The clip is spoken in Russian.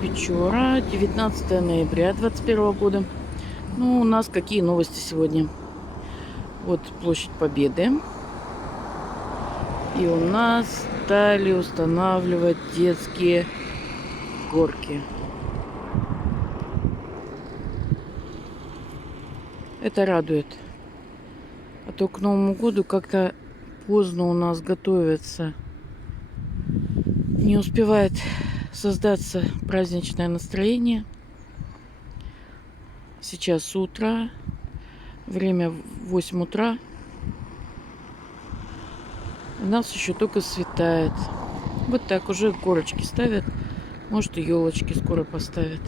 Печора, 19 ноября 2021 года. Ну, у нас какие новости сегодня? Вот площадь Победы. И у нас стали устанавливать детские горки. Это радует. А то к Новому году как-то поздно у нас готовятся. Не успевает создаться праздничное настроение. Сейчас утро. Время 8 утра. У нас еще только светает. Вот так уже горочки ставят. Может, и елочки скоро поставят.